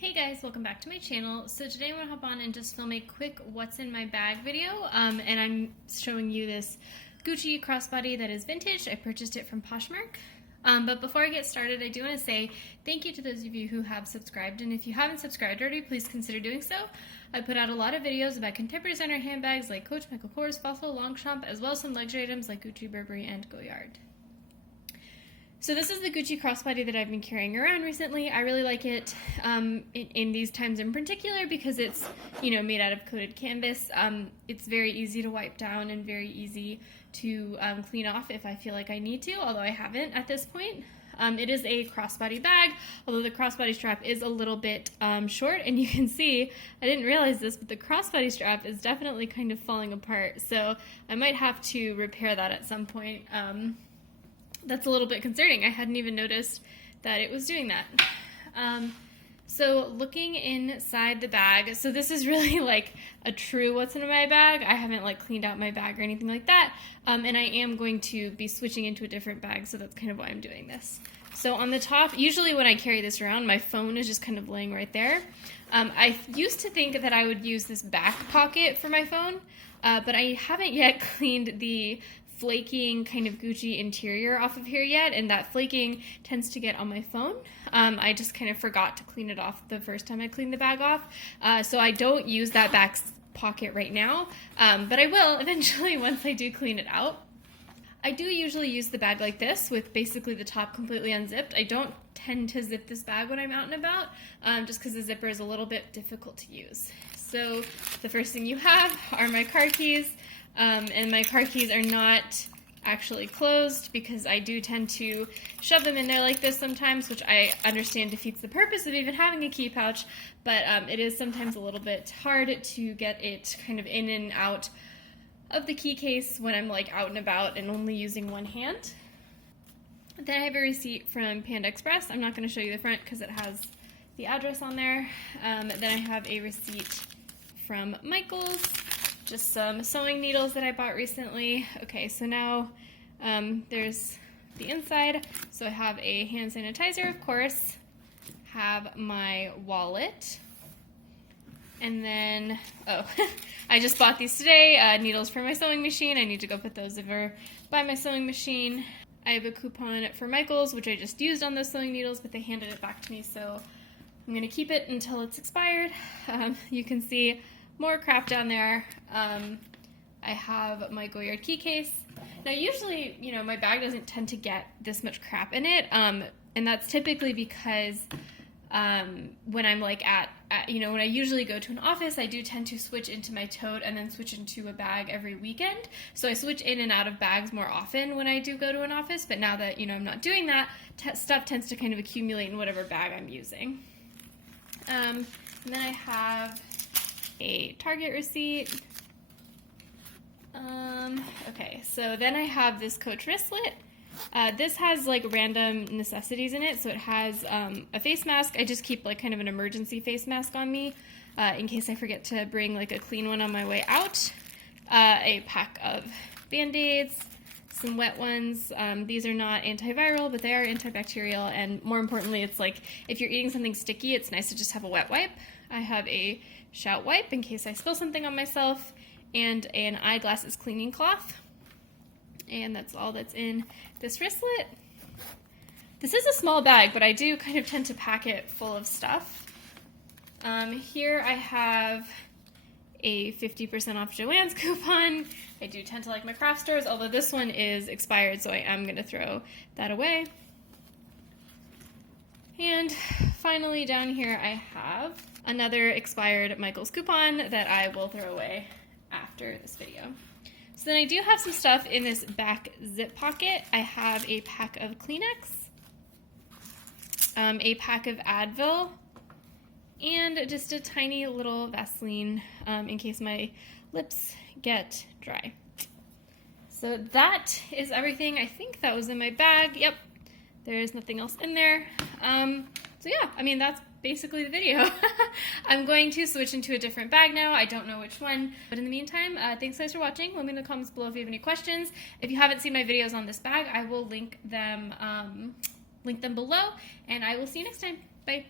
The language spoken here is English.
Hey guys, welcome back to my channel. So today I'm going to hop on and just film a quick what's in my bag video, and I'm showing you this Gucci crossbody that is vintage. I purchased it from Poshmark. But before I get started, I do want to say thank you to those of you who have subscribed, and if you haven't subscribed already, please consider doing so. I put out a lot of videos about contemporary designer handbags like Coach, Michael Kors, Fossil, Longchamp, as well as some luxury items like Gucci, Burberry, and Goyard. So this is the Gucci crossbody that I've been carrying around recently. I really like it in these times in particular because it's, made out of coated canvas. It's very easy to wipe down and very easy to clean off if I feel like I need to, although I haven't at this point. It is a crossbody bag, although the crossbody strap is a little bit short, and you can see, I didn't realize this, but the crossbody strap is definitely kind of falling apart, so I might have to repair that at some point. That's a little bit concerning. I hadn't even noticed that it was doing that. So looking inside the bag, so this is really like a true what's in my bag. I haven't cleaned out my bag or anything like that. And I am going to be switching into a different bag, so that's kind of why I'm doing this. So on the top, usually when I carry this around, my phone is just kind of laying right there. I used to think that I would use this back pocket for my phone, but I haven't yet cleaned the flaking kind of Gucci interior off of here yet, and that flaking tends to get on my phone. I just kind of forgot to clean it off the first time I cleaned the bag off, so I don't use that back pocket right now, but I will eventually once I do clean it out. I do usually use the bag like this with basically the top completely unzipped. I don't tend to zip this bag when I'm out and about, just because the zipper is a little bit difficult to use. So the first thing you have are my car keys. And my car keys are not actually closed because I do tend to shove them in there like this sometimes, which I understand defeats the purpose of even having a key pouch, but it is sometimes a little bit hard to get it kind of in and out of the key case when I'm out and about and only using one hand. Then I have a receipt from Panda Express. I'm not going to show you the front because it has the address on there. Then I have a receipt from Michael's. Just some sewing needles that I bought recently. Okay, so now there's the inside. So I have a hand sanitizer, of course, have my wallet, and then, I just bought these today, needles for my sewing machine. I need to go put those over by my sewing machine. I have a coupon for Michael's, which I just used on those sewing needles, but they handed it back to me, so I'm gonna keep it until it's expired. You can see more crap down there. I have my Goyard key case. Now usually, my bag doesn't tend to get this much crap in it, and that's typically because when I'm when I usually go to an office, I do tend to switch into my tote and then switch into a bag every weekend. So I switch in and out of bags more often when I do go to an office, but now that, I'm not doing that, stuff tends to kind of accumulate in whatever bag I'm using. And then I have a Target receipt. Okay, so then I have this Coach wristlet. This has random necessities in it. So it has a face mask. I just keep kind of an emergency face mask on me in case I forget to bring a clean one on my way out. A pack of Band-Aids, some wet ones. These are not antiviral, but they are antibacterial, and more importantly, it's if you're eating something sticky, it's nice to just have a wet wipe. I have a shout wipe in case I spill something on myself, and an eyeglasses cleaning cloth. And that's all that's in this wristlet. This is a small bag, but I do kind of tend to pack it full of stuff. Here I have a 50% off Joann's coupon. I do tend to like my craft stores, although this one is expired, so I am going to throw that away. And finally down here I have another expired Michael's coupon that I will throw away after this video. So then I do have some stuff in this back zip pocket. I have a pack of Kleenex, a pack of Advil, and just a tiny little Vaseline in case my lips get dry. So that is everything. I think that was in my bag. Yep, there's nothing else in there. So yeah, I mean, that's basically the video. I'm going to switch into a different bag now. I don't know which one. But in the meantime, thanks guys for watching. Let me know in the comments below if you have any questions. If you haven't seen my videos on this bag, I will link them below. And I will see you next time. Bye.